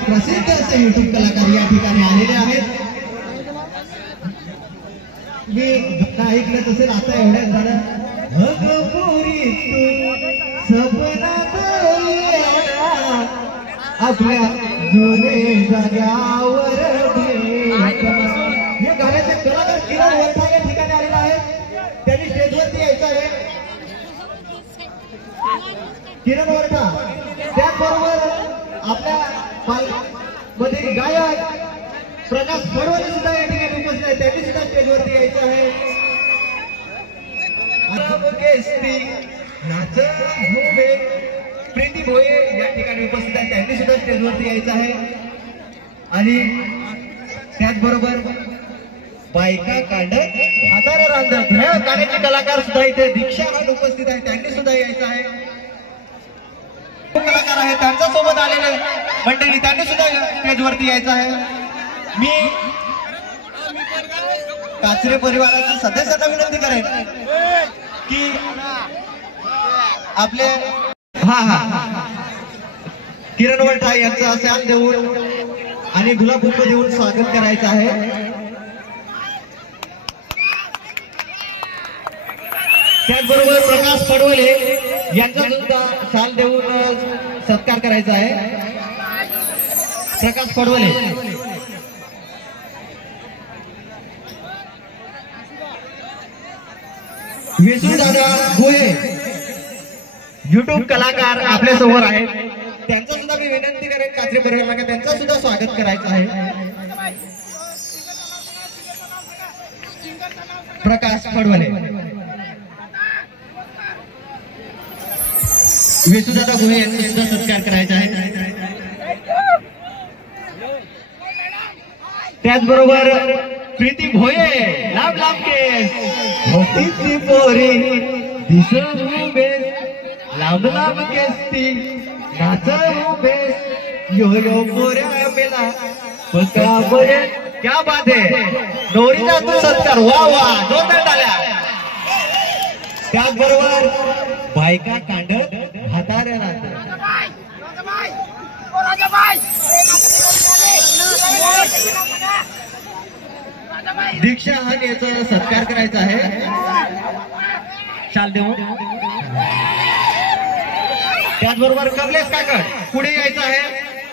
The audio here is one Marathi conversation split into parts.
प्रसिद्ध असे युट्यूब कलाकार या ठिकाणी आलेले आहेत। मी ऐकलं तसेच आता एवढ्याच झालं आपल्या जुने जाग्यावर हे गाण्याचे कलाकार किरण वरठा या ठिकाणी आलेला आहे। त्यांनी स्टेजवरती यायचं आहे। किरण वरठा त्याचबरोबर आपल्या मध्ये गायक प्रकाश फडवले सुद्धा या ठिकाणी उपस्थित आहेत। त्यांनी सुद्धा स्टेजवरती यायचं आहे। प्रीती भोये या ठिकाणी उपस्थित आहेत। त्यांनी सुद्धा स्टेजवरती यायचं आहे। आणि त्याचबरोबर बायका कांडत म्हातारा रांधत ह्या गाण्याचे कलाकार सुद्धा इथे दीक्षा उपस्थित आहेत। त्यांनी सुद्धा यायचं आहे। कलाकार आहेत त्यांच्या सोबत आलेले मंडळी त्यांनी सुद्धा स्टेजवरती यायचं आहे। मी काचरे परिवाराच्या सदस्यांना विनंती करेन की आपले किरण वरठा यांचा शाल देऊन आणि गुलाबपुष्प देऊन स्वागत करायचं आहे। त्याचबरोबर प्रकाश फडवले यांचा सुद्धा शाल देऊन सत्कार करायचा आहे। प्रकाश फडवले विष्णुदादा गोहे युट्यूब कलाकार आपल्या समोर आहेत। त्यांचा सुद्धा मी विनंती करेन काचरे परिवाराला त्यांचं सुद्धा स्वागत करायचं आहे। प्रकाश फडवले विष्णुदादा गोहे यांचा सुद्धा सत्कार करायचा आहे। त्याचबरोबर प्रीती भोये लांब लांब केस होती पोरी दिसत बेस लांब लांब केसती नाचू बेस यो यो मोऱ्या बेला पका बरे क्या बात है नवरीचा तू सत्कार वा वा जोरदार टाळ्या। त्याचबरोबर बायका कांडत म्हाताऱ्या रांधत दीक्षा हा याचा सत्कार करायचा आहे। शाल देऊन त्याचबरोबर कमलेश काकड पुढे यायचं आहे।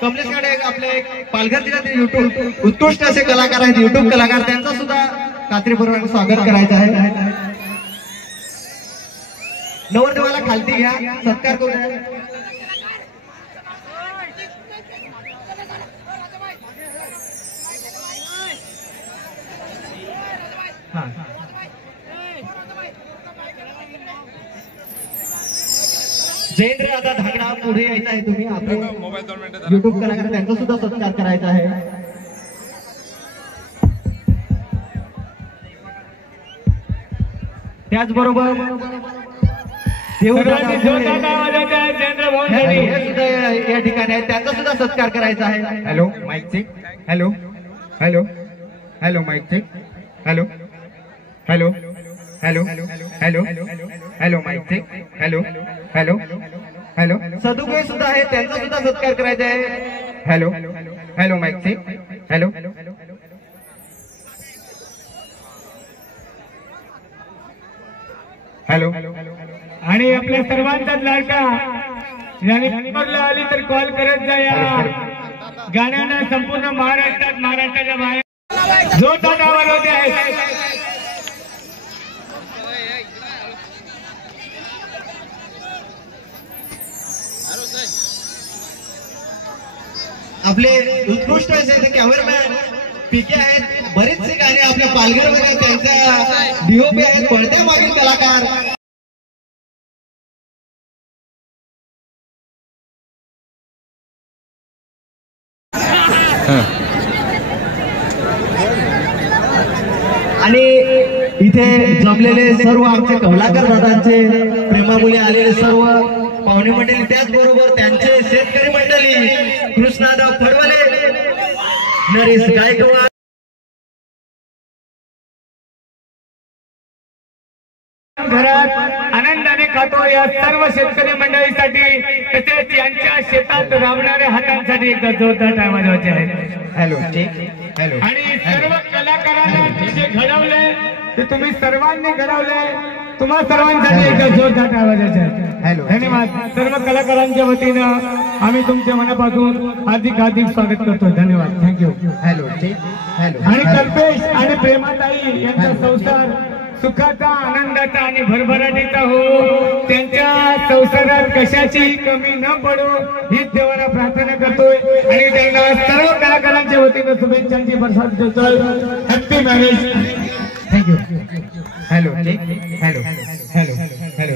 कमलेश काकड आपले पालघर जिल्ह्यातील युट्यूब उत्कृष्ट असे कलाकार आहेत। युट्यूब कलाकार त्यांचा सुद्धा कात्री परिवाराने स्वागत करायचं आहे। नवरदेवाला खालती घ्या सत्कार करूया। जयेंद्र दादा धागडा पुढे यायचं आहे। तुम्ही आपले युट्यूब कलाकार त्यांचा सुद्धा सत्कार करायचा आहे। त्याचबरोबर या ठिकाणी आहे त्यांचा सुद्धा सत्कार करायचा आहे। Hello mike check hello hello hello mike check hello hello hello hello hello mike check hello hello hello सदुके सुद्धा आहे त्यांचा सुद्धा सत्कार करायचा आहे। Hello hello mike check hello hello. आणि आपल्या सर्वांचाच लाडका याने नंबरला आली तर कॉल करत जा. या गाण्यानं संपूर्ण महाराष्ट्राच्या बाहेर जोरदार आवाज होते आहेत. आपले उत्कृष्ट असे कॅमेरामॅन पीके आहेत. बरेचसे गाणे आपल्या पालघरमध्ये त्यांच्या डीओपी आहेत. पडद्यामागील कलाकार आणि इथे जमलेले सर्व आमचे कमलाकर दादांचे प्रेमामुळे आलेले सर्व पाहुणे मंडळी, त्याचबरोबर त्यांचे शेतकरी मंडळी, कृष्णाराव फडवले, नरेश गायकवाड, घरात आनंदाने खातो या सर्व शेतकरी मंडळीसाठी, तसेच यांच्या शेतात राबणाऱ्या हातांसाठी एक जोरदार टाळ्या वाजवायचे आहेत. हॅलो. हॅलो. आणि सर्व कलाकारांना जे घडवलंय ते तुम्ही सर्वांनी घडवलंय. तुम्हा सर्वांसाठी एक जोरदार टाळ्या वाजवायचे आहेत. हॅलो. धन्यवाद. सर्व कलाकारांच्या वतीनं आम्ही तुमच्या मनापासून हार्दिक स्वागत करतो. धन्यवाद. थँक्यू. हॅलो. हॅलो. आणि कल्पेश आणि प्रेमाताई यांचा संसार सुखाचा, आनंदाचा आणि भरभराटीचा हो. त्यांच्या संसारात कशाची कमी न पडो हीच देवाला प्रार्थना करतोय आणि त्यांना सर्व कलाकारांच्या वतीनं शुभेच्छांची बरसात देतोय. Happy marriage. Thank you. Hello. Hello. Hello. Hello. Hello.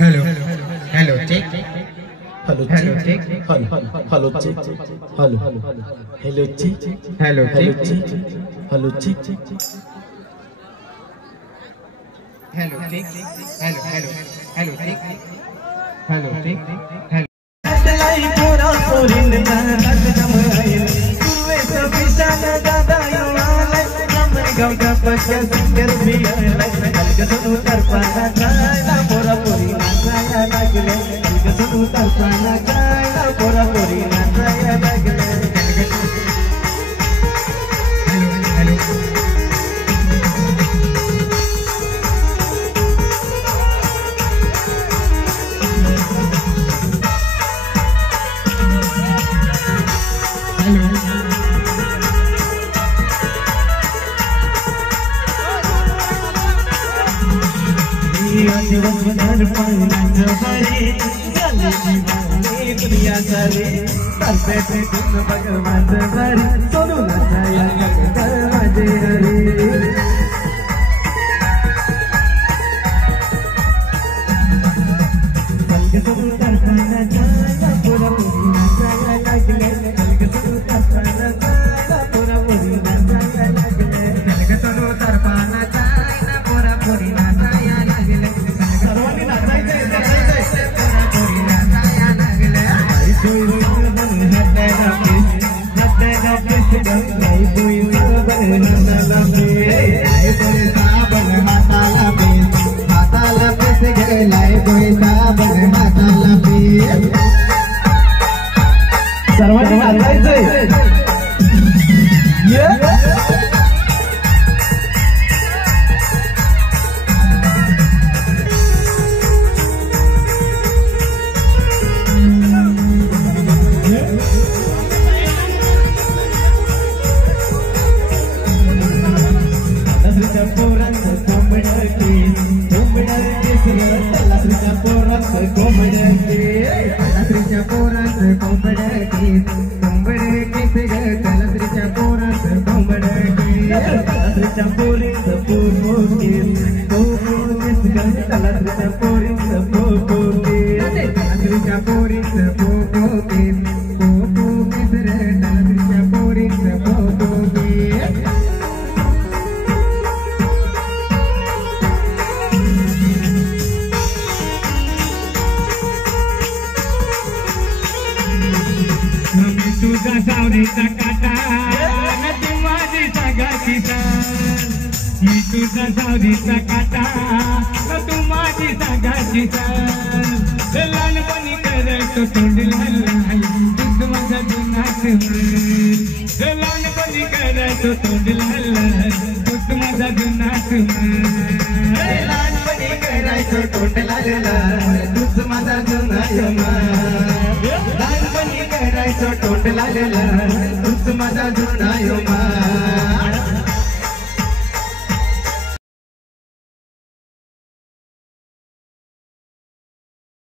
Hello. Hello, Hello, check. Hello, hello, check. Hello, hello, check. Hello, hello, check. Hello, check. Hello. Hello. Hello. Hello. Hello. लाई पोरा पोरीन गात जमराईल पूर्वेचा पिशाला दादा योळाला नंबर गावच्या पक्या सिंगर बियाला अलगसू तरपाना जायला पोरा पोरी नाचाया लागले. अलगसू तरपाना जायला पोरा पोरी नाचाया लागले. दिवसभर पाण्याचं भारी झाले जीवाने दुनिया झाली. तरपेटे तुम भगवान भारी सोडून जाया कर माझे हरी. अलगसू तरपाना जायला पोरा पोरी नाचाया लागले. अलगसू तरपाना जायला पोरा पोरी नाचाया लागले. अलगसू तरपाना जायला पोरा पोरी नाचाया लागले. सर्वांनी नाचायचंय. तुझा सावरीचा काटा तू माझी सागाची साल. मी तुझा सावरीचा काटा तू माझी सागाची साल. लहानपणी करायचो तोंडला लाल तूच माझा जुनाच म्हण. लहानपणी करायचो तोंडला लाल तूच माझा जुनाच म्हण. लहानपणी करायचो तोंड लागला तूच माझा जुना यमा लहानपणी करायचो तोंड लागला तूच माझा जुना यमा